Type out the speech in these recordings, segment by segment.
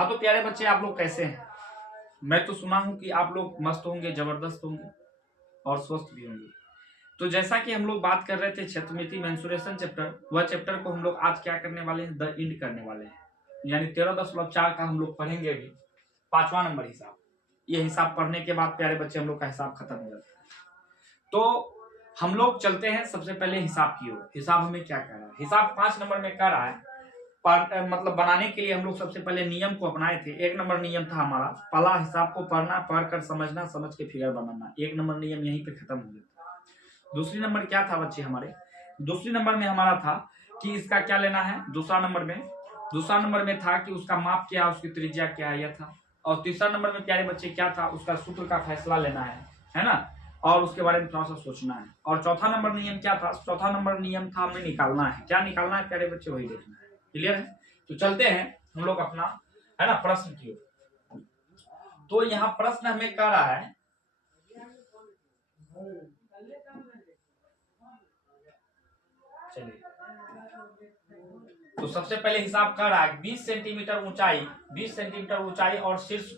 हाँ तो प्यारे बच्चे, आप लोग कैसे हैं? मैं तो सुना हूं कि आप लोग मस्त होंगे, जबरदस्त होंगे और स्वस्थ भी होंगे। तो जैसा कि हम लोग बात कर रहे थे क्षेत्रमिति मेंसुरेशन चैप्टर, वह चैप्टर को हम लोग आज क्या करने वाले हैं, द इंड करने वाले हैं। यानी 13.4 का हम लोग पढ़ेंगे अभी 5वां नंबर हिसाब। ये हिसाब पढ़ने के बाद प्यारे बच्चे हम लोग का हिसाब खत्म हो जाता है। तो हम लोग चलते हैं सबसे पहले हिसाब की ओर। हिसाब हमें क्या कह रहा है? हिसाब 5 नंबर में कह रहा है मतलब बनाने के लिए हम लोग सबसे पहले नियम को अपनाए थे। 1 नंबर नियम था हमारा, पहला हिसाब को पढ़ना, पढ़कर समझना, समझ के फिगर बनाना। 1 नंबर नियम यहीं पे खत्म हो गया। दूसरी नंबर क्या था बच्चे हमारे? दूसरी नंबर में हमारा था कि इसका क्या लेना है। दूसरा नंबर में था कि उसका माप क्या, उसकी त्रिज्या क्या है, यह था। और तीसरा नंबर में प्यारे बच्चे क्या था? उसका सूत्र का फैसला लेना है ना, और उसके बारे में थोड़ा सा सोचना है। और चौथा नंबर नियम क्या था? चौथा नंबर नियम था हमें निकालना है। क्या निकालना है प्यारे बच्चे? वही देखना है। क्लियर है? तो चलते हैं हम लोग अपना, है ना, प्रश्न की ओर। तो यहाँ प्रश्न हमें कह रहा है, चलिए तो सबसे पहले हिसाब कर रहा है 20 सेंटीमीटर ऊंचाई, 20 सेंटीमीटर ऊंचाई और शीर्ष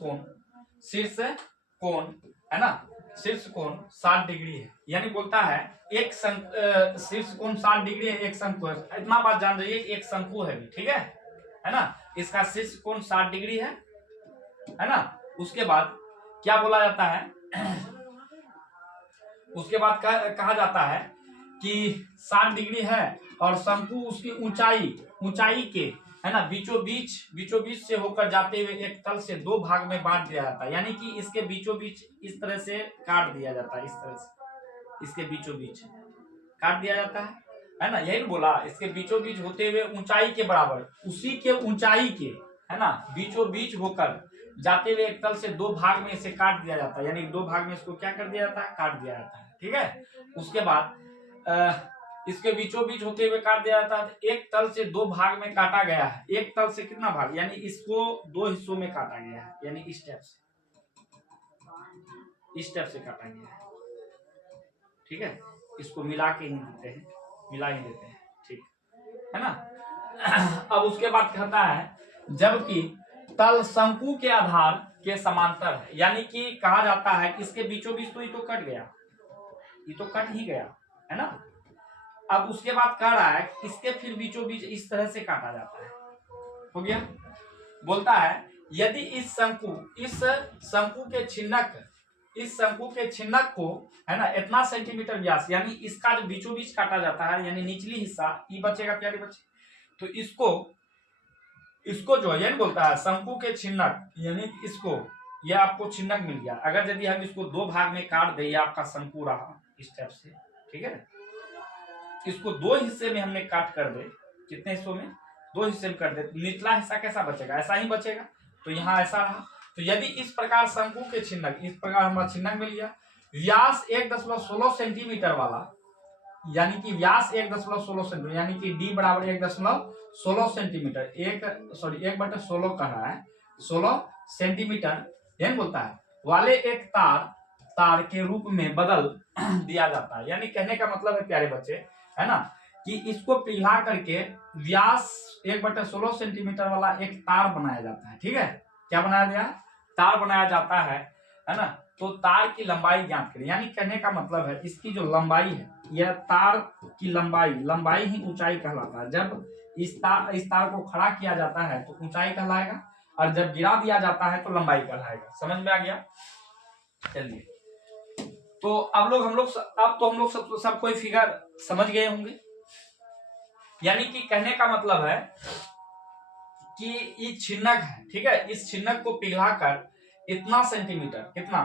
कोण है ना, शीर्ष कोण 60 डिग्री है। यानी बोलता है एक शीर्ष कोण 60 डिग्री है, एक शंकु है। इतना बात जान रही है, एक शंकु है भी, ठीक है ना। इसका शीर्ष कोण 60 डिग्री है ना। उसके बाद क्या बोला जाता है? उसके बाद कहा जाता है कि 60 डिग्री है और शंकु उसकी ऊंचाई के, है ना, बीचों बीच से होकर जाते हुए एक तल से 2 भाग में बांट दिया जाता है। यानी कि इसके बीचों बीच इस तरह से काट दिया जाता है, इस तरह से इसके बीचों बीच काट दिया जाता है ना। यही बोला, इसके बीचों बीच होते हुए ऊंचाई के बराबर, उसी के ऊंचाई के, है ना, बीचों बीच होकर जाते हुए एक तल से 2 भाग में इसे काट दिया जाता है। यानी 2 भाग में इसको क्या कर दिया जाता है? काट दिया जाता है, ठीक है। उसके बाद इसके बीचों बीच होते हुए काट दिया जाता है। एक तल से 2 भाग में काटा गया है। एक तल से कितना भाग? यानी इसको 2 हिस्सों में काटा गया है। यानी इस टाइप से काटा गया है, ठीक है। इसको मिला के ही देते हैं, ठीक है ना। अब उसके बाद कहता है जबकि तल शंकु के आधार के समांतर है। यानी कि कहा जाता है कि इसके बीचों बीच तो ये तो कट गया, ये तो कट ही गया, है ना। अब उसके बाद कह रहा है इसके फिर बीचों बीच इस तरह से काटा जाता है। हो गया। बोलता है यदि इस शंकु के छिन्नक को, है ना, इतना सेंटीमीटर व्यास, यानी इसका जो बीचों बीच काटा जाता है, यानी निचली हिस्सा ये बचेगा प्यारे बच्चे। तो इसको जो है बोलता है शंकु के छिन्नक, यानी इसको, यह आपको छिन्नक मिल गया। अगर यदि हम इसको 2 भाग में काट दे, आपका शंकु रहा इस टाइप से, ठीक है। इसको 2 हिस्से में हमने काट कर दे, कितने हिस्सों में? 2 हिस्से में कर दे, निचला हिस्सा कैसा बचेगा? ऐसा ही बचेगा। तो यहाँ ऐसा रहा। तो यदि इस प्रकार शंकु के छिन्नक, इस प्रकार हमारा छिन्नक मिल गया, व्यास 1.16 सेंटीमीटर वाला, यानी कि व्यास 1.16 सेंटीमीटर, यानी कि d बराबर 1.16 सेंटीमीटर, 1/16 कह रहा है, 16 सेंटीमीटर यही बोलता है, वाले एक तार के रूप में बदल दिया जाता है। यानी कहने का मतलब है प्यारे बच्चे, है ना, कि इसको पिघला करके व्यास 1/16 सेंटीमीटर वाला एक तार बनाया जाता है, ठीक है। क्या बनाया गया? तार बनाया जाता है ना। तो तार की लंबाई ज्ञात करें। यानी कहने का मतलब है इसकी जो लंबाई है, यह तार की लंबाई ही ऊंचाई कहलाता है। जब इस तार को खड़ा किया जाता है तो ऊंचाई कहलाएगा, और जब गिरा दिया जाता है तो लंबाई कहलाएगा। समझ में आ गया? चलिए, तो अब हम लोग सब कोई फिगर समझ गए होंगे। यानी कि कहने का मतलब है कि ये छिन्नक है, ठीक है। इस छिन्नक को पिघलाकर इतना सेंटीमीटर, कितना,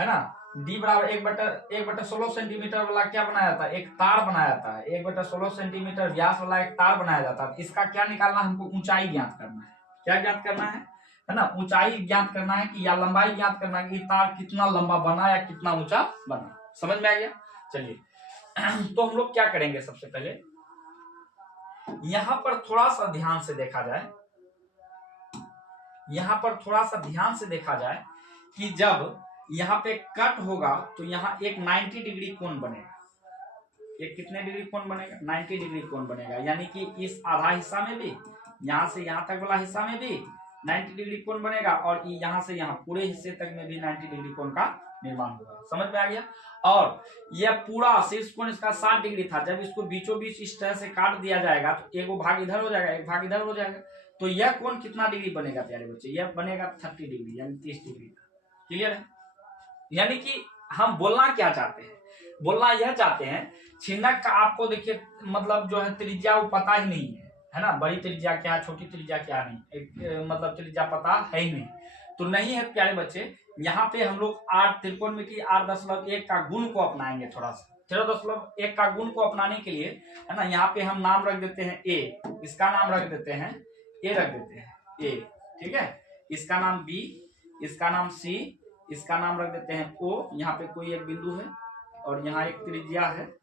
है ना, d बराबर 1/16 सेंटीमीटर वाला क्या बनाया जाता है? एक तार बनाया जाता है। 1/16 सेंटीमीटर व्यास वाला एक तार बनाया जाता है। इसका क्या निकालना? हमको ऊंचाई ज्ञात करना है। क्या ज्ञात करना है ना? ऊंचाई ज्ञात करना है कि या लंबाई ज्ञात करना है कि तार कितना लंबा बना या कितना ऊंचा बना। समझ में आ गया? चलिए, तो हम लोग क्या करेंगे? सबसे पहले यहां पर थोड़ा सा ध्यान से देखा जाए, कि जब यहाँ पे कट होगा तो यहाँ एक 90 डिग्री कोण बनेगा। एक कितने डिग्री कोण बनेगा? 90 डिग्री कोण बनेगा। यानी कि इस आधा हिस्सा में भी, यहाँ से यहाँ तक वाला हिस्सा में भी 90 डिग्री कोण बनेगा और यहाँ से यहाँ पूरे हिस्से तक में भी 90 डिग्री कोण का निर्माण होगा। समझ में आ गया। और यह पूरा शीर्ष कोण इसका 60 डिग्री था, जब इसको बीचों बीच इस तरह से काट दिया जाएगा तो एक भाग इधर हो जाएगा, एक भाग इधर हो जाएगा, तो यह कोण कितना डिग्री बनेगा प्यारे बच्चे, यह बनेगा 30 डिग्री यानी 30 डिग्री। क्लियर है। यानी कि हम बोलना क्या चाहते हैं, बोलना यह चाहते हैं छिन्नक का आपको देखिए मतलब जो है त्रिज्या वो पता ही नहीं है ना, बड़ी त्रिज्या क्या छोटी त्रिज्या क्या नहीं, एक मतलब त्रिज्या पता है ही नहीं, तो नहीं है प्यारे बच्चे। यहाँ पे हम लोग त्रिकोणमिति 8.1 का गुण को अपनाएंगे, थोड़ा सा 0.1 का गुण को अपनाने के लिए है ना, यहाँ पे हम नाम रख देते हैं ए, इसका नाम रख देते हैं ए, रख देते हैं ए, ठीक है, इसका नाम बी, इसका नाम सी, इसका नाम रख देते हैं ओ, यहाँ पे कोई एक बिंदु है और यहाँ एक त्रिज्या है,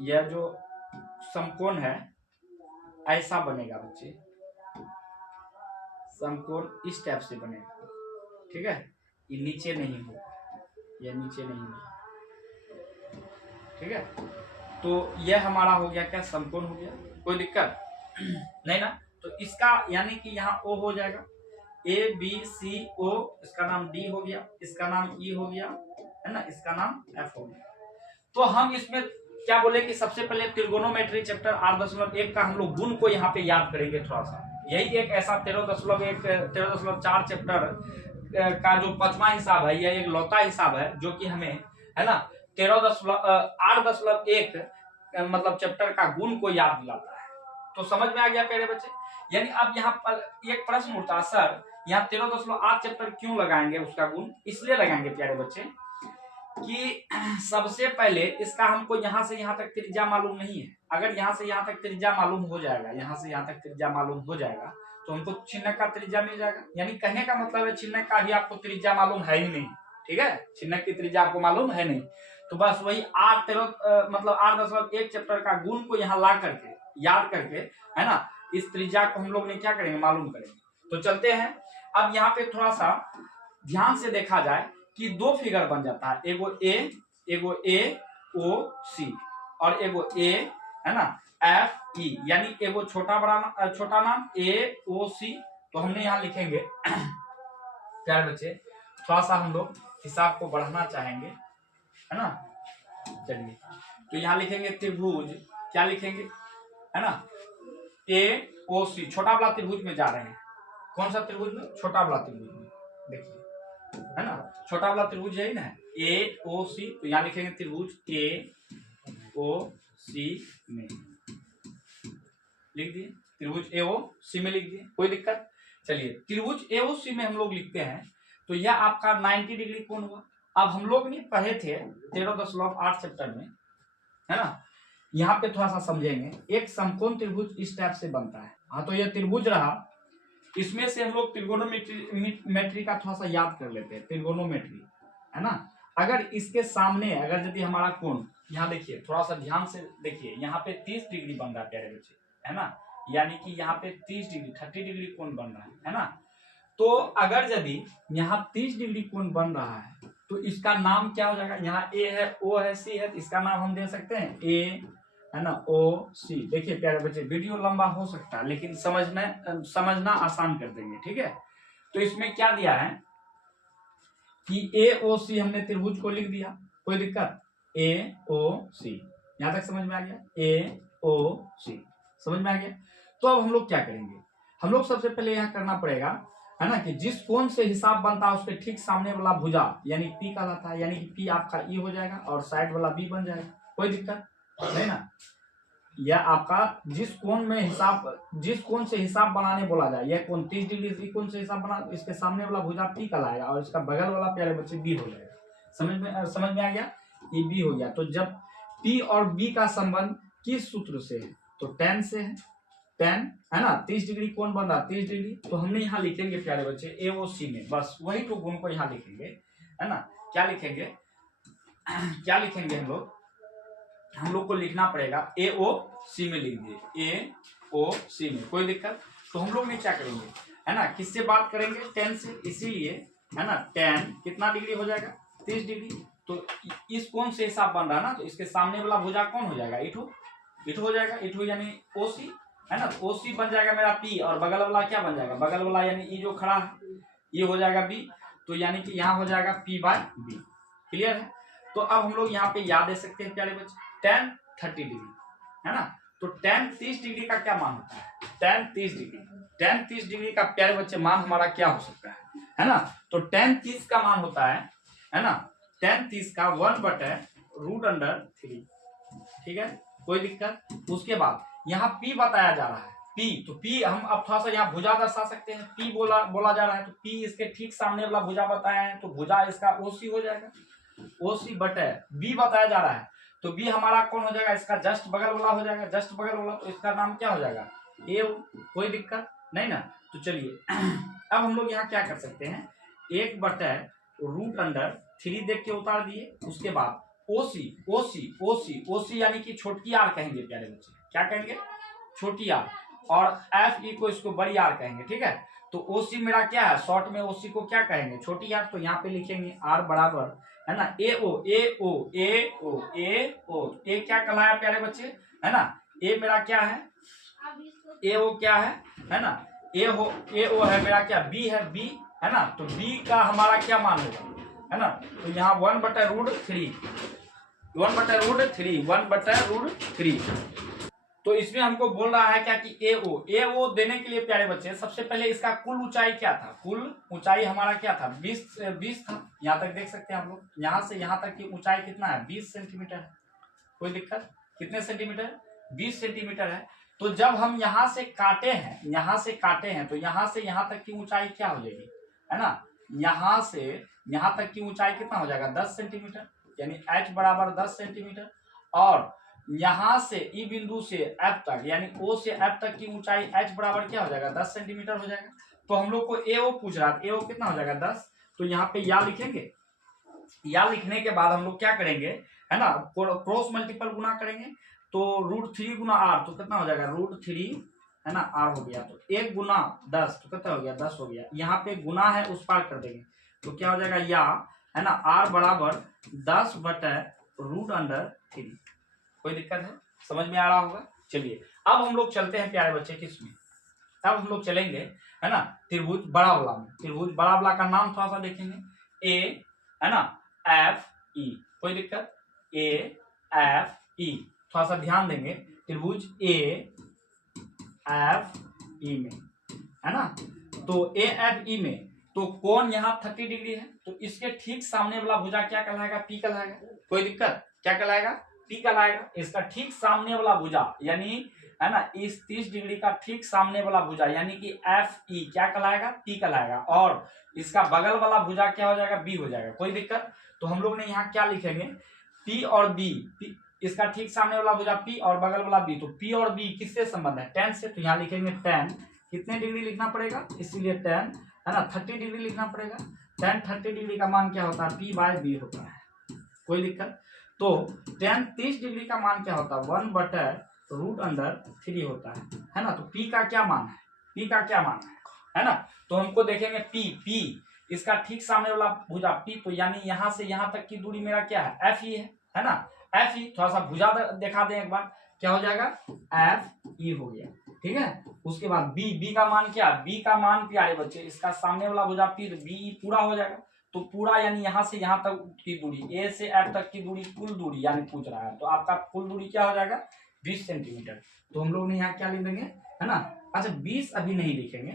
यह जो समकोण है ऐसा बनेगा बच्चे, समकोण इस टाइप से बनेगा, ठीक है, ये नीचे नहीं होगा, यह नीचे नहीं होगा, ठीक है। तो यह हमारा हो गया क्या, समकोण हो गया, कोई दिक्कत नहीं ना। तो इसका यानी कि यहाँ ओ हो जाएगा, ए बी सी ओ, इसका नाम डी हो गया, इसका नाम ई हो गया, है ना, इसका नाम एफ हो गया। तो हम इसमें क्या बोले कि सबसे पहले त्रिगोनोमेट्री चैप्टर 8.1 का हम लोग गुण को यहाँ पे याद करेंगे थोड़ा सा। यही एक ऐसा 13.4 चैप्टर का जो 5वां हिसाब है, यह एक लौता हिसाब है जो कि हमें है ना 8.1 मतलब चैप्टर का गुण को याद दिलाता है। तो समझ में आ गया प्यारे बच्चे। यानी अब यहाँ पर एक प्रश्न उठता, सर यहाँ 13.8 चैप्टर क्यों लगाएंगे, उसका गुण इसलिए लगाएंगे प्यारे बच्चे कि सबसे पहले इसका हमको यहाँ से यहाँ तक त्रिज्या मालूम नहीं है। अगर यहाँ से यहाँ तक त्रिज्या मालूम हो जाएगा, यहाँ से यहाँ तक त्रिज्या मालूम हो जाएगा तो हमको छिन्नक का त्रिज्या मिल जाएगा। यानी कहने का मतलब है छिन्नक का भी आपको त्रिज्या मालूम है ही नहीं, ठीक है, छिन्नक की त्रिज्या आपको मालूम है नहीं। तो बस वही 8.1 चैप्टर का गुण को यहाँ ला करके याद करके है ना, इस त्रिज्या को हम लोग ने क्या करेंगे, मालूम करेंगे। तो चलते हैं अब यहाँ पे थोड़ा सा ध्यान से देखा जाए कि दो फिगर बन जाता है, एगो ए ओ सी और एगो ए है ना एफ ई, यानी एगो छोटा नाम ए ओ सी। तो हमने यहाँ लिखेंगे प्यारे बच्चे, थोड़ा सा हम लोग हिसाब को बढ़ाना चाहेंगे, है ना। चलिए तो यहाँ लिखेंगे त्रिभुज, क्या लिखेंगे, है ना, ए ओ सी, छोटा वाला त्रिभुज में जा रहे हैं। कौन सा त्रिभुज में, छोटा वाला त्रिभुज में, देखिए है ना, छोटा वाला त्रिभुज है ना, ए ओ सी। तो यहाँ लिखेंगे त्रिभुज ए ओ सी में लिख दिए, त्रिभुज ए ओ सी में लिख दिए, कोई दिक्कत। चलिए त्रिभुज ए ओ सी में हम लोग लिखते हैं तो यह आपका 90 डिग्री कोण हुआ। अब हम लोग ने पढ़े थे 13.8 चैप्टर में, है ना, यहाँ पे थोड़ा सा समझेंगे। एक समकोण त्रिभुज इस टाइप से बनता है, हाँ, तो यह त्रिभुज रहा। इसमें से हम लोग त्रिगोनोमेट्री का थोड़ा सा याद कर लेते हैं, त्रिगोनोमेट्री है ना। अगर इसके सामने अगर यदि हमारा कोण, यहाँ देखिए थोड़ा सा ध्यान से देखिए, यहाँ पे 30 डिग्री बन रहा है प्यारे बच्चे, है ना, यानी कि यहाँ पे 30 डिग्री कोण बन रहा है ना। तो अगर यदि यहाँ 30 डिग्री कोण बन रहा है तो इसका नाम क्या हो जाएगा, यहाँ ए है ओ है सी है, इसका नाम हम दे सकते हैं ए, है ना, ओ सी। देखिए प्यारे बच्चे वीडियो लंबा हो सकता है लेकिन समझना आसान कर देंगे, ठीक है। तो इसमें क्या दिया है कि ए ओ सी हमने त्रिभुज को लिख दिया, कोई दिक्कत, ए ओ सी, यहां तक समझ में आ गया, ए ओ सी समझ में आ गया। तो अब हम लोग क्या करेंगे, हम लोग सबसे पहले यहाँ करना पड़ेगा, है ना, कि जिस कोण से हिसाब बनता है उसके ठीक सामने वाला भुजा यानी पी कहलाता है, यानी कि पी आपका ई हो जाएगा और साइड वाला बी बन जाएगा, कोई दिक्कत नहीं ना। यह आपका जिस कोण से हिसाब बनाने बोला जाए, यह कोण 30 डिग्री इस कोण से हिसाब बना, इसके सामने वाला भुजा पी कहलाएगा और इसका बगल वाला प्यारे बच्चे बी हो जाएगा। समझ में आ गया, ये बी हो गया। तो जब पी और बी का संबंध किस सूत्र से है, तो tan से है, tan है ना, 30 डिग्री कोण बन रहा 30 डिग्री, तो हमने यहाँ लिखेंगे प्यारे बच्चे ए ओ सी में, बस वही तो गुण को यहाँ लिखेंगे, है ना। क्या लिखेंगे हम लोग को लिखना पड़ेगा ए ओ सी में लिख दिए, ए ओ सी में, कोई दिक्कत। तो हम लोग में क्या करेंगे, है ना, किससे बात करेंगे, tan से, इसीलिए है ना tan कितना डिग्री हो जाएगा, 30 डिग्री। तो इस कोण से हिसाब बन रहा है ना, तो इसके सामने वाला भुजा कौन हो जाएगा, इठो, इट हो जाएगा, इट हो यानी ओसी है ना, ओसी बन जाएगा मेरा पी और बगल वाला क्या बन जाएगा, बगल वाला यानी ई जो खड़ा है ये हो जाएगा बी, तो यानी कि यहाँ हो जाएगा पी बाय बी। क्लियर है। तो अब हम लोग यहाँ पे याद दे सकते हैं प्यारे बच्चे tan 30 डिग्री है ना, तो tan 30 डिग्री का क्या मान होता है, tan 30 डिग्री का प्यारे बच्चे मान हमारा क्या हो सकता है ना, तो tan 30 का मान होता है ना, tan 30 का 1/√3। ठीक है, कोई दिक्कत। उसके बाद यहाँ P बताया जा रहा है, P, तो P हम अब थोड़ा सा यहाँ भुजा दर्शा सकते हैं, P बोला जा रहा है, तो P इसके ठीक सामने वाला भुजा बताया है, तो भुजा इसका OC हो जाएगा, OC बटे B बताया जा रहा है, तो B हमारा कौन हो जाएगा, इसका जस्ट बगल वाला हो जाएगा, जस्ट बगल वाला, तो इसका नाम क्या हो जाएगा A। कोई दिक्कत नहीं ना। तो चलिए अब हम लोग यहाँ क्या कर सकते हैं, 1/√3 देख के उतार दिए। उसके बाद OC यानी कि छोटी आर कहेंगे प्यारे बच्चे, क्या कहेंगे, छोटी आर, और FE को इसको बड़ी आर कहेंगे। ठीक है, तो OC मेरा क्या है, शॉर्ट में OC को क्या कहेंगे, छोटी आर, तो यहाँ पे लिखेंगे R बराबर है ना AO ए क्या कहलाया प्यारे बच्चे है ना, ए मेरा क्या है, AO क्या है ना, AO है मेरा क्या, B है, B है ना, तो B का हमारा क्या मान होगा है ना, तो यहाँ 1/√3 तो इसमें हमको बोल रहा है क्या कि AO देने के लिए प्यारे बच्चे सबसे पहले इसका कुल ऊंचाई क्या था, कुल ऊंचाई हमारा क्या था, 20 था। यहाँ तक देख सकते हैं हम लोग, यहाँ से यहाँ तक की ऊंचाई कितना है, 20 सेंटीमीटर है। कोई दिक्कत, कितने सेंटीमीटर, 20 सेंटीमीटर है। तो जब हम यहाँ से काटे हैं तो यहाँ से यहाँ तक की ऊंचाई क्या हो जाएगी है ना, यहाँ से यहाँ तक की ऊंचाई कितना हो जाएगा, 10 सेंटीमीटर, यानी h बराबर 10 सेंटीमीटर, और यहाँ से ई बिंदु से F तक यानी O से F तक की ऊंचाई h बराबर क्या हो जाएगा, 10 सेंटीमीटर हो जाएगा। तो हम लोग को AO पूछ रहा है, AO कितना हो जाएगा 10, तो यहाँ पे या लिखेंगे, या लिखने के बाद हम लोग क्या करेंगे है ना, क्रॉस मल्टीपल गुना करेंगे, तो √3 गुना r, तो कितना हो जाएगा √3 है ना, r हो गया, तो 1 गुना 10 तो कितना हो गया, 10 हो गया। यहाँ पे गुना है उस पार कर देंगे, तो क्या हो जाएगा या है ना, r बराबर 10/√3। कोई दिक्कत है, समझ में आ रहा होगा। चलिए अब हम लोग चलते हैं प्यारे बच्चे किसमें, अब हम लोग चलेंगे है ना त्रिभुज बड़ा वाला में। त्रिभुज बड़ा वाला का नाम थोड़ा सा देखेंगे, A है ना FE। कोई दिक्कत, AFE, थोड़ा सा ध्यान देंगे, त्रिभुज AFE में है ना, तो AFE में तो कोण यहाँ 30 डिग्री है, तो इसके ठीक सामने वाला भुजा क्या कहलाएगा, P कहलाएगा। कोई दिक्कत, क्या कहलाएगा, P कहलाएगा। इसका ठीक सामने वाला भुजा यानी है ना, इस 30 डिग्री का ठीक सामने वाला भुजा यानी कि FE क्या कहलाएगा, P कहलाएगा, और इसका बगल वाला भुजा क्या हो जाएगा, B हो जाएगा। कोई दिक्कत, तो हम लोग ने यहाँ क्या लिखेंगे, P और B, इसका ठीक सामने वाला भुजा P और बगल वाला B, तो P और B किससे संबंध है, tan से, तो यहाँ लिखेंगे tan कितने डिग्री लिखना पड़ेगा, इसीलिए tan है ना 30 डिग्री लिखना पड़ेगा। tan 30 डिग्री का मान क्या होता है, P/B होता है। कोई दिक्कत, तो tan 30 डिग्री का मान क्या होता है, 1/√3 होता है ना। तो P का क्या मान है, P का क्या मान है ना, तो हमको देखेंगे P इसका ठीक सामने वाला भुजा P, तो यानी यहाँ से यहाँ तक की दूरी मेरा क्या है, FE है ना, FE। थोड़ा सा भुजा दिखा दें एक बार, क्या हो जाएगा, FE हो गया। ठीक है, उसके बाद B का मान क्या, B का मान प्यारे बच्चे इसका सामने वाला भुजा P, तो B पूरा हो जाएगा, तो पूरा यानी यहाँ से यहाँ तक की दूरी, A से F तक की दूरी, कुल दूरी यानी पूछ रहा है, तो आपका कुल दूरी क्या हो जाएगा, 20 सेंटीमीटर। तो हम लोग ने यहाँ क्या लिख देंगे है ना, अच्छा 20 अभी नहीं लिखेंगे,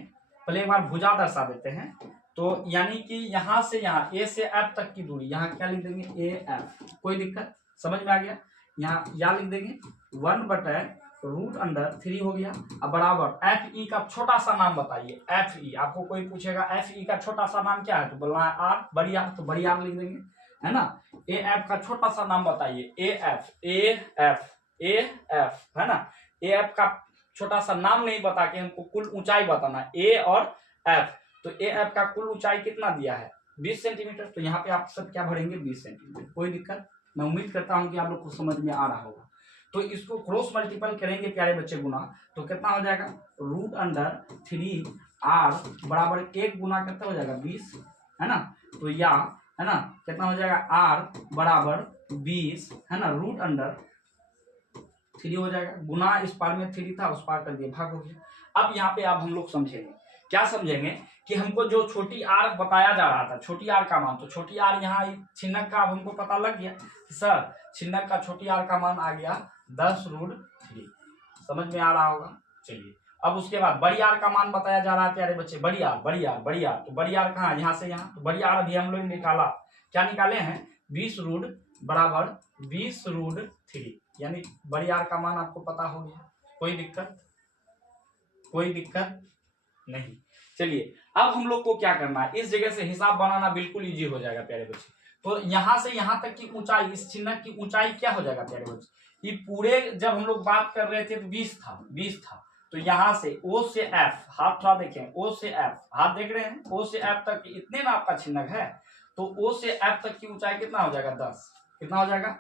पहले एक बार भुजा दर्शा देते हैं। तो यानी कि यहाँ से यहाँ A से F तक की दूरी, यहाँ क्या लिख देंगे, AF। कोई दिक्कत, समझ में आ गया, यहाँ या लिख देंगे 1/√3 हो गया। अब बराबर FE का छोटा सा नाम बताइए, FE आपको कोई पूछेगा FE का छोटा सा नाम क्या है, तो बोलना है R, बड़ी R, तो बड़ी R लिख देंगे है ना। AF का छोटा सा नाम बताइए, AF है ना, AF का छोटा सा नाम नहीं बता के हमको कुल ऊंचाई बताना, A और F, तो AF का कुल ऊंचाई कितना दिया है, 20 सेंटीमीटर, तो यहाँ पे आप सब क्या भरेंगे, 20 सेंटीमीटर। कोई दिक्कत, मैं उम्मीद करता हूँ कि आप लोग को समझ में आ रहा होगा। तो इसको क्रॉस मल्टीपल करेंगे प्यारे बच्चे गुना, तो कितना हो जाएगा, √3r बराबर 1 गुना कितना हो जाएगा, 20 है ना, तो या है ना कितना हो जाएगा, r बराबर 20 है ना, 3 हो जाएगा, गुना इस पार में 3 था, उस पार कर दिया, भाग हो गया। अब यहाँ पे अब हम लोग समझेंगे, क्या समझेंगे कि हमको जो छोटी आर बताया जा रहा था, छोटी आर का मान, तो छोटी आर यहाँ छिन्नक का अब हमको पता लग गया कि सर छिन्नक का छोटी आर का मान आ गया 10√3, समझ में आ रहा होगा। चलिए अब उसके बाद बड़ी आर का मान बताया जा रहा है प्यारे बच्चे, बड़ी आर, बड़ी आर, बड़ी आर, तो बड़ी आर कहाँ, यहाँ से यहाँ, तो बड़ी आर भी हम लोग निकाला, क्या निकाले हैं 20 बराबर 20√3, यानी बड़ी आर का मान आपको पता हो गया। कोई दिक्कत, कोई दिक्कत नहीं। चलिए अब हम लोग को क्या करना है, इस जगह से हिसाब बनाना बिल्कुल इजी हो जाएगा प्यारे बच्चे। तो यहां से यहां तक की ऊंचाई, इस छिन्नक की ऊंचाई क्या हो जाएगा प्यारे बच्चे, ये पूरे जब हम लोग बात कर रहे थे तो 20 था, तो यहां से O से F, हाथ थोड़ा देखें, O से F, हाथ देख रहे हैं, O से F तक इतने ना आपका छिन्नक है, तो O से F तक की ऊंचाई कितना हो जाएगा 10, कितना हो जाएगा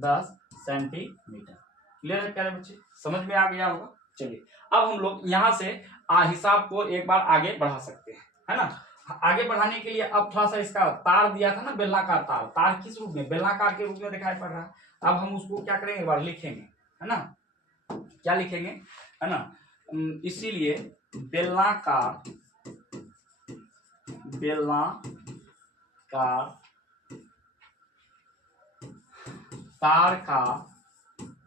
10 सेंटीमीटर। क्लियर है प्यारे बच्चे, समझ में आ गया होगा। चलिए अब हम लोग यहाँ से हिसाब को एक बार आगे बढ़ा सकते हैं, है ना। आगे बढ़ाने के लिए अब थोड़ा सा इसका तार दिया था ना, बेलनाकार तार, तार किस रूप में, बेलनाकार के रूप में दिखाई पड़ रहा है। अब हम उसको क्या करेंगे, एक बार लिखेंगे, है ना, क्या लिखेंगे, है ना, इसीलिए बेलनाकार, बेलनाकार तार का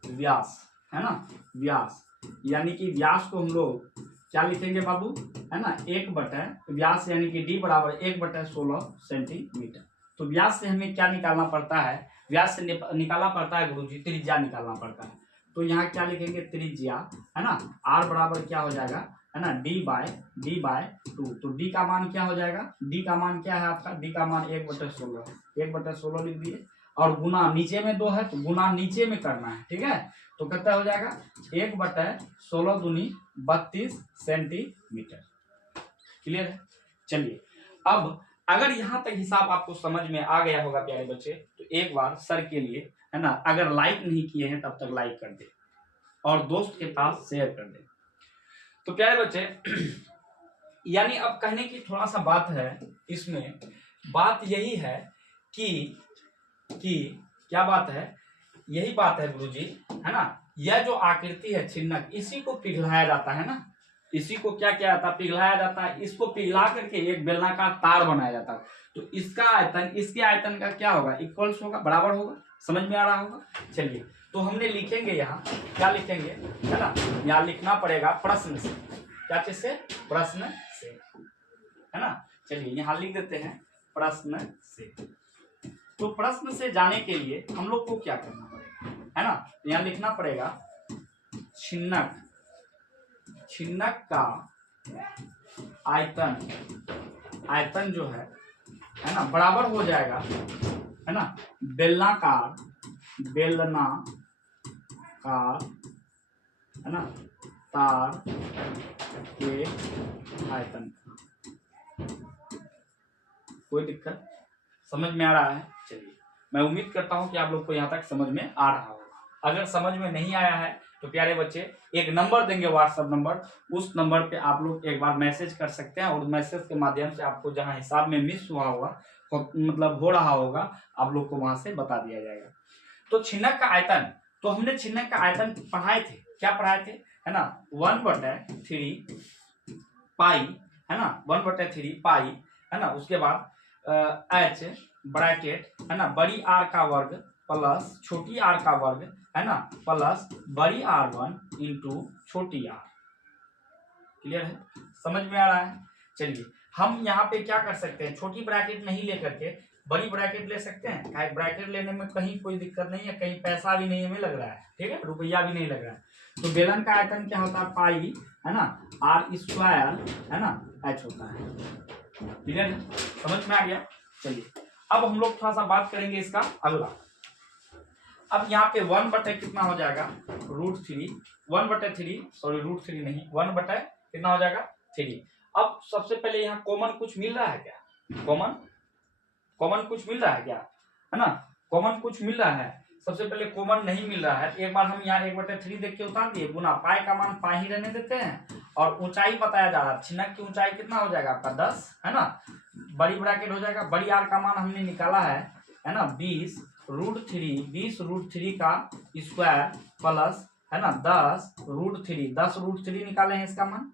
व्यास, है ना, व्यास, यानी कि व्यास को हम लोग क्या लिखेंगे बाबू, है ना, 1/, व्यास यानी कि D बराबर 1/16 सेंटीमीटर। तो व्यास से हमें क्या निकालना पड़ता है, व्यास से निकालना पड़ता है गुरुजी त्रिज्या निकालना पड़ता है। तो यहाँ क्या लिखेंगे, त्रिज्या, है ना, R बराबर क्या हो जाएगा, है ना, D/2। तो D का मान क्या हो जाएगा, D का मान क्या है आपका, D का मान 1/16 लिख दिए, और गुना नीचे में 2 है तो गुना नीचे में करना है, ठीक है। तो कितना हो जाएगा 1/16 दूनी 32 सेंटीमीटर। क्लियर है। चलिए अब अगर यहाँ तक हिसाब आपको समझ में आ गया होगा प्यारे बच्चे, तो एक बार सर के लिए, है ना, अगर लाइक नहीं किए हैं तब तक लाइक कर दे और दोस्त के पास शेयर कर दे। तो प्यारे बच्चे यानी अब कहने की थोड़ा सा बात है इसमें, बात यही है कि क्या बात है, यही बात है गुरुजी, है ना, यह जो आकृति है छिन्नक, इसी को पिघलाया जाता है ना, इसी को क्या किया जाता है, पिघलाया जाता है। इसको पिघला करके एक बेलनाकार तार बनाया जाता है। तो इसका आयतन इसके आयतन का क्या होगा, इक्वल्स होगा, बराबर होगा। समझ में आ रहा होगा। चलिए तो हमने लिखेंगे यहाँ, क्या लिखेंगे, है ना, यहाँ लिखना पड़ेगा प्रश्न से, क्या चीज से, प्रश्न से, है ना। चलिए यहाँ लिख देते हैं प्रश्न से। तो प्रश्न से जाने के लिए हम लोग को क्या करना पड़ेगा, है ना, यहाँ लिखना पड़ेगा छिन्नक, छिन्नक का आयतन, आयतन जो है ना, बराबर हो जाएगा, है ना, बेलनाकार, बेलनाकार, है ना, तार के आयतन। कोई दिक्कत, समझ में आ रहा है। चलिए मैं उम्मीद करता हूं कि आप लोग को यहाँ तक समझ में आ रहा होगा। अगर समझ में नहीं आया है तो प्यारे बच्चे एक नंबर देंगे, व्हाट्सएप नंबर, उस नंबर पे आप लोग एक बार मैसेज कर सकते हैं, और मैसेज के माध्यम से आपको जहां हिसाब में मिस हुआ होगा, मतलब हो रहा होगा, आप लोग को वहां से बता दिया जाएगा। तो छिन्नक का आयतन, तो हमने छिन्नक का आयतन पढ़ाए थे, क्या पढ़ाए थे, है ना, 1/3 पाई, है ना, 1/3 पाई, है ना, उसके बाद H ब्रैकेट, है ना, बड़ी R का वर्ग प्लस छोटी r का वर्ग, है ना, प्लस बड़ी R1 इंटू छोटी r। क्लियर है, समझ में आ रहा है। चलिए हम यहाँ पे क्या कर सकते हैं, छोटी ब्रैकेट नहीं लेकर के बड़ी ब्रैकेट ले सकते हैं। ब्रैकेट लेने में कहीं कोई दिक्कत नहीं है, कहीं पैसा भी नहीं हमें लग रहा है, ठीक है, रुपया भी नहीं लग रहा है। तो बेलन का आयतन क्या होता है, पाई, है ना, R², है ना, H होता है। क्लियर है, समझ में आ गया। चलिए अब हम लोग थोड़ा सा बात करेंगे इसका अगला। अब यहाँ पे 1/, कितना हो जाएगा, √3, 1/3, सॉरी √3 नहीं, 1/, कितना हो जाएगा 3। अब सबसे पहले यहाँ कॉमन कुछ मिल रहा है क्या, कॉमन कुछ मिल रहा है क्या, है ना, कॉमन कुछ मिल रहा है। सबसे पहले कॉमन नहीं मिल रहा है, एक बार हम यहाँ 1/3 देख के उतार दिए, गुना पाई का मान पाई ही रहने देते हैं, और ऊंचाई बताया जा रहा है, छिन्नक की ऊंचाई कितना हो जाएगा आपका 10, है ना, बड़ी ब्रैकेट हो जाएगा, बड़ी R का मान हमने निकाला है ना, 20√3 का स्क्वायर प्लस है ना 10√3, 10√3 निकाले हैं इसका मान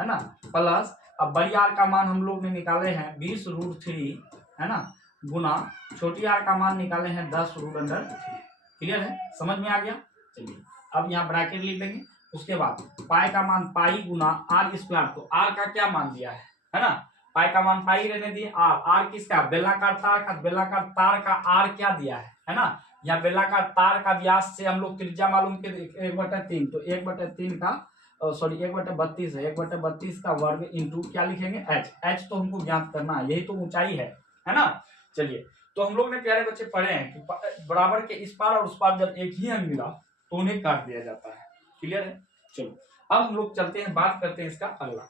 है ना, प्लस अब बड़ी आर का मान हम लोग ने निकाले हैं 20√3 है ना, गुना छोटी आर का मान निकाले हैं 10√3। क्लियर है, समझ में आ गया। चलिए अब यहाँ ब्रैकेट लिख देंगे। उसके बाद पाई का मान पाई गुना आर स्क्वायर, तो आर का क्या मान दिया है ना, पाई का मान पाई रहने दिए, आर किसका, बेलनाकार तार का, बेलनाकार तार का आर क्या दिया है ना, यहाँ बेलनाकार तार का व्यास से हम लोग त्रिज्या मालूम के 1/3, तो 1/3 का सॉरी 1/32 है, 1/32 का वर्ग इंटू क्या लिखेंगे एच तो हमको ज्ञात करना है, यही तो ऊंचाई है ना। चलिए तो हम लोग ने प्यारे बच्चे पढ़े हैं कि बराबर के इस पार और उस पार जब एक ही अंग मिला तो उन्हें काट दिया जाता है। क्लियर है। चलो अब हम लोग चलते हैं, बात करते हैं इसका अगला।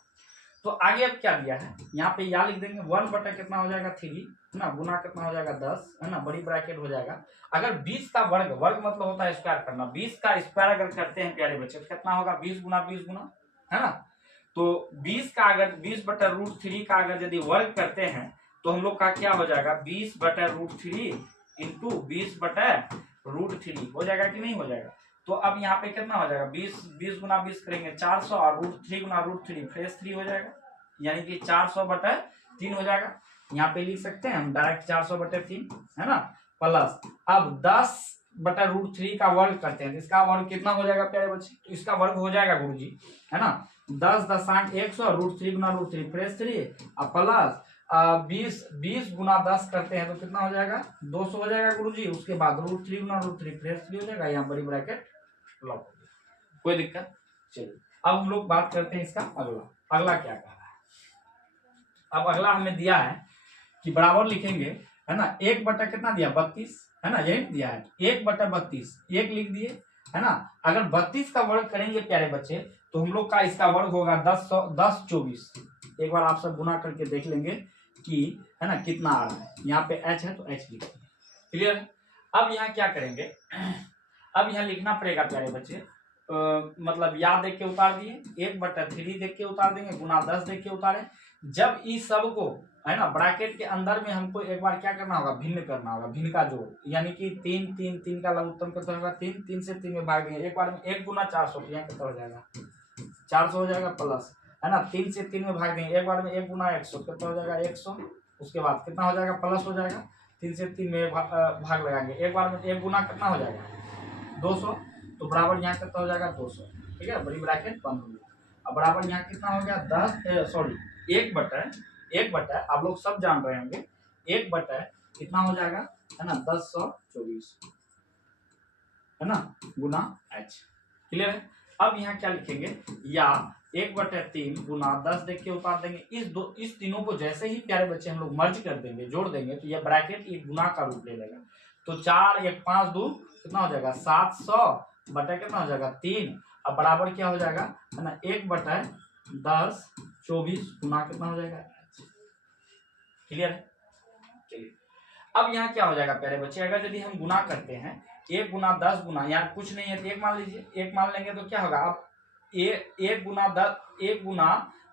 तो आगे अब क्या दिया है, यहाँ पे या लिख देंगे 1 कितना हो जाएगा 3 है ना, गुना कितना हो जाएगा 10 है ना, बड़ी ब्रैकेट हो जाएगा। अगर 20 का वर्ग मतलब होता है स्क्वायर करना, 20 का स्क्वायर अगर करते हैं प्यारे बच्चे तो कितना होगा 20 गुना है ना। तो 20 का अगर 20/√3 का अगर यदि वर्ग करते हैं तो हम लोग का क्या हो जाएगा 20/√3 इंटू 20/√3 हो जाएगा कि नहीं हो जाएगा। तो अब यहाँ पे कितना हो जाएगा 20 गुना 20 करेंगे 400 और √3 गुना √3 फ्रेश 3 हो जाएगा, यानी कि 400/3 हो जाएगा। यहाँ पे लिख सकते हैं हम डायरेक्ट 400/3 है ना, प्लस अब 10/√3 का वर्ग करते हैं तो इसका वर्ग कितना हो जाएगा प्यारे बच्चे, तो इसका वर्ग हो जाएगा गुरुजी है ना 10 10 100 √3 गुना √3 फ्रेश 3 और प्लस 20 गुना 10 करते हैं तो कितना हो जाएगा 200 हो जाएगा गुरुजी। उसके बाद √3 गुना √3 फ्रेश 3 हो जाएगा, यहाँ बड़ी ब्रैकेट लॉक हो गया, कोई दिक्कत। चलिए अब हम लोग बात करते हैं इसका अगला क्या कह रहा है। अब अगला हमें दिया है कि बराबर लिखेंगे है ना 1 कितना दिया 32 है ना, यही दिया है 1/32 1 लिख दिए है ना। अगर 32 का वर्ग करेंगे प्यारे बच्चे तो हम लोग का इसका वर्ग होगा 1024। एक बार आप सब गुना करके देख लेंगे कि है ना कितना आ रहा है, यहाँ पे h है तो h लिखिए। क्लियर है। अब यहाँ क्या करेंगे, अब यहाँ लिखना पड़ेगा प्यारे बच्चे मतलब या देख के उतार दिए 1/3 देख के उतार देंगे, गुना 10 देख के उतारे। जब इस सब को है ना ब्रैकेट के अंदर में हमको एक बार क्या करना होगा भिन्न करना होगा, भिन्न का जोड़, यानी कि 3 3 3 का लघुत्तम कितना होगा 3 3 से 3 में भाग देंगे एक बार में 1 गुना 400 यहाँ कितना हो जाएगा 400 हो जाएगा, प्लस है ना 3 से 3 में भाग देंगे एक बार में 1 गुना 100 कितना हो जाएगा 100। उसके बाद कितना हो जाएगा प्लस हो जाएगा 3 से 3 में भाग लगाएंगे एक बार में 1 गुना कितना हो जाएगा 200, तो बराबर यहाँ कितना हो जाएगा 200। ठीक है, बड़ी ब्रैकेट बंद होगी। अब बराबर यहाँ कितना हो गया 1 बटा आप लोग सब जान रहे होंगे 1 बटा कितना हो जाएगा है ना 1024 है ना गुना h। क्लियर है। अब यहाँ क्या लिखेंगे या 1/3 गुना 10 देख के उतार देंगे। इस तीनों को जैसे ही प्यारे बच्चे हम लोग मर्ज कर देंगे जोड़ देंगे तो यह ब्रैकेट एक गुना का रूप ले लेगा। तो 4 1 5 2 कितना हो जाएगा 700 बटा कितना हो जाएगा 3। अब बराबर क्या हो जाएगा है ना 1/1024 गुना कितना हो जाएगा। क्लियर है। चलिए अब यहाँ क्या हो जाएगा प्यारे बच्चे, अगर यदि हम गुना करते हैं 1 गुना 10 गुना यार कुछ नहीं है तो 1 मान लीजिए, 1 मान लेंगे तो क्या होगा अब 1 गुना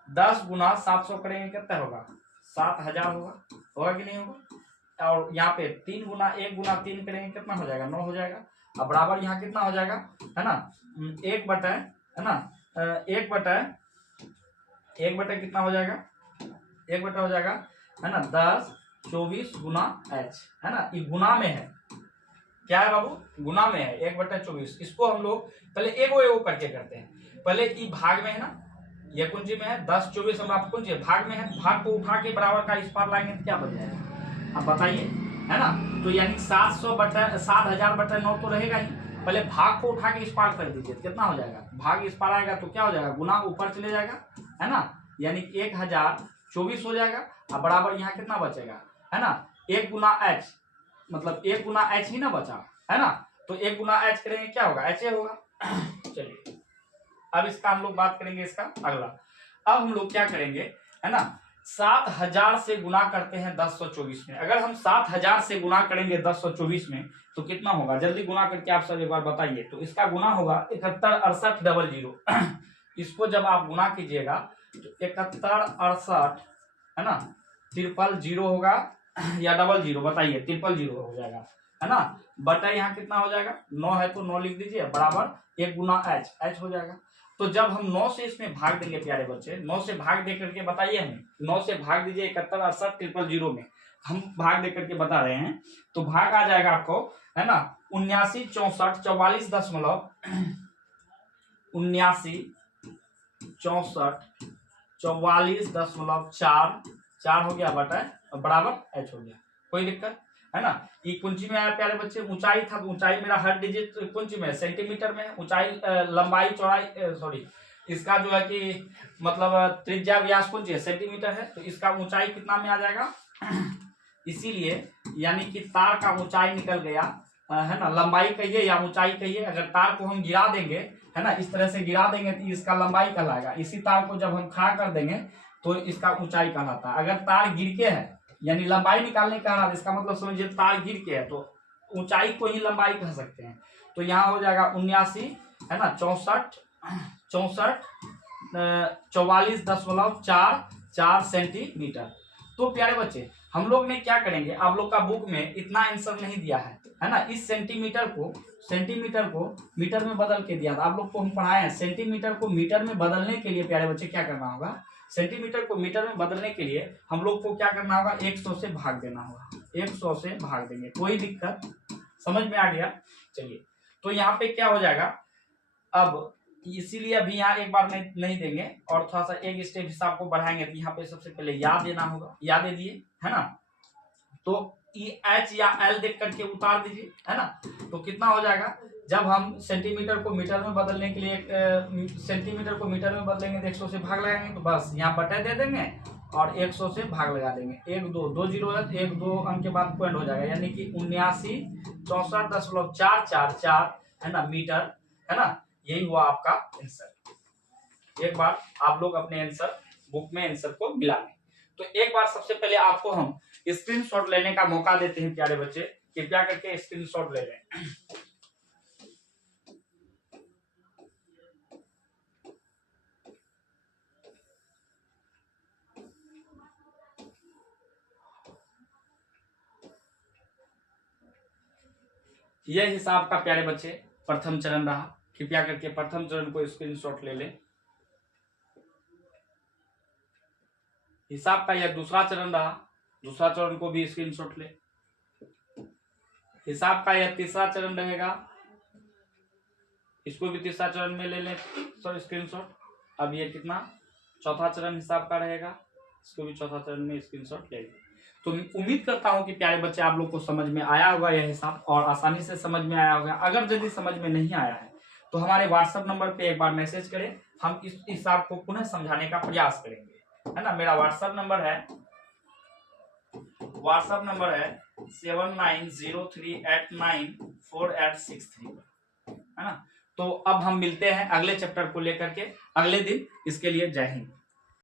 10 गुना 700 करेंगे कितना होगा 7000 होगा कि नहीं होगा। और यहाँ पे 3 गुना 1 गुना 3 करेंगे कितना हो जाएगा 9 हो जाएगा। अब बराबर यहाँ कितना हो जाएगा है ना 1/है ना 1/1 कितना हो जाएगा 1/, हो जाएगा है ना 1024 गुना h है ना, ये गुना में है क्या है बाबू गुना में है 1/24। इसको हम लोग पहले एगो करके करते हैं। पहले ये भाग में है ना ये कुंजी में है 1024 हम आप कुंजी भाग में है, भाग को उठा के बराबर का इस पार लाएंगे तो क्या बन जाएगा अब बताइए है ना। तो यानी 7000/9 तो रहेगा ही, पहले भाग को उठा के इस पार कर दीजिए कितना हो जाएगा भाग इस पार आएगा तो क्या हो जाएगा गुना ऊपर चले जाएगा है ना, यानी 1024 हो जाएगा। अब बराबर यहाँ कितना बचेगा है ना 1 गुना h, मतलब 1 गुना h ही ना बचा है ना, तो 1 गुना h करेंगे क्या होगा h होगा। चलिए अब इसका हम लोग बात करेंगे इसका अगला। अब हम लोग क्या करेंगे है ना 7000 से गुना करते हैं 1024 में। अगर हम 7000 से गुना करेंगे 1024 में तो कितना होगा जल्दी गुना करके आप सब एक बार बताइए। तो इसका गुना होगा 716800। इसको जब आप गुना कीजिएगा तो 7168 है ना 000 होगा या 00 बताइए 000 हो जाएगा है ना बटा यहाँ कितना हो जाएगा 9 है तो 9 लिख दीजिए बराबर 1 गुना h हो जाएगा। तो जब हम 9 से इसमें भाग देंगे प्यारे बच्चे, 9 से भाग दे करके बताइए हमें, 9 से भाग दीजिए 71 68 000 में हम भाग दे करके बता रहे हैं। तो भाग आ जाएगा आपको है ना 79 64 44.4 हो गया बटा बराबर h हो गया। कोई दिक्कत है ना। ये कुंजी में आया प्यारे बच्चे, ऊंचाई था तो ऊंचाई मेरा हर डिजिट कुंजी में सेंटीमीटर में, ऊंचाई लंबाई चौड़ाई सॉरी इसका जो है कि मतलब त्रिज्या व्यास कुंजी है सेंटीमीटर है, तो इसका ऊंचाई कितना में आ जाएगा इसीलिए यानी कि तार का ऊंचाई निकल गया है ना, लंबाई कहिए या ऊंचाई कहिए, अगर तार को हम गिरा देंगे है ना, इस तरह से गिरा देंगे तो इसका लंबाई कहलाएगा, इसी तार को जब हम खड़ा कर देंगे तो इसका ऊंचाई कहलाता है। अगर तार गिर के है यानी लंबाई निकालने का है, इसका मतलब समझिए तार गिर के है तो ऊंचाई को ही लंबाई कह सकते हैं। तो यहाँ हो जाएगा 79 है ना 44.4 सेंटीमीटर। तो प्यारे बच्चे हम लोग ने क्या करेंगे, आप लोग का बुक में इतना आंसर नहीं दिया है ना, इस सेंटीमीटर को मीटर में बदल के दिया था, आप लोग को हम पढ़ाए हैं। सेंटीमीटर को मीटर में बदलने के लिए प्यारे बच्चे क्या करना होगा, सेंटीमीटर को मीटर में बदलने के लिए हम लोग को क्या करना होगा 100 से भाग देना होगा, 100 से भाग देंगे। कोई दिक्कत समझ में आ गया। चलिए तो यहाँ पे क्या हो जाएगा, अब इसीलिए अभी यहाँ एक बार नहीं देंगे और थोड़ा सा एक स्टेप हिसाब को बढ़ाएंगे। तो यहाँ पे सबसे पहले याद देना होगा, याद दे दिए है ना, तो एच या एल देख करके उतार दीजिए है ना। तो कितना हो जाएगा, जब हम सेंटीमीटर को मीटर में बदलने के लिए सेंटीमीटर को मीटर में बदलेंगे तो 100 से भाग लगाएंगे, तो बस यहाँ बटे दे देंगे और 100 से भाग लगा देंगे, 1 2 2 जीरो है, 1 2 अंक के बाद पॉइंट हो जाएगा, यानी कि 79 64.444 है ना मीटर है ना। यही हुआ आपका आंसर। एक बार आप लोग अपने आंसर बुक में आंसर को मिला लें। तो एक बार सबसे पहले आपको हम स्क्रीनशॉट लेने का मौका देते हैं प्यारे बच्चे, कृपया करके स्क्रीनशॉट ले लें। यह हिसाब का प्यारे बच्चे प्रथम चरण रहा, कृपया करके प्रथम चरण को स्क्रीनशॉट ले लें। हिसाब का यह दूसरा चरण रहा, दूसरा चरण को भी स्क्रीनशॉट ले। हिसाब का यह तीसरा चरण रहेगा, इसको भी तीसरा चरण में ले लें सर स्क्रीनशॉट। अब ये कितना चौथा चरण हिसाब का रहेगा, इसको भी चौथा चरण में स्क्रीनशॉट ले लें। तो उम्मीद करता हूं कि प्यारे बच्चे आप लोग को समझ में आया होगा यह हिसाब और आसानी से समझ में आया होगा। अगर यदि समझ में नहीं आया है तो हमारे व्हाट्सएप नंबर पे एक बार मैसेज करें, हम इस हिसाब को पुनः समझाने का प्रयास करेंगे है ना। मेरा व्हाट्सएप नंबर है 7903894863 है ना। तो अब हम मिलते हैं अगले चैप्टर को लेकर के अगले दिन, इसके लिए जय हिंद।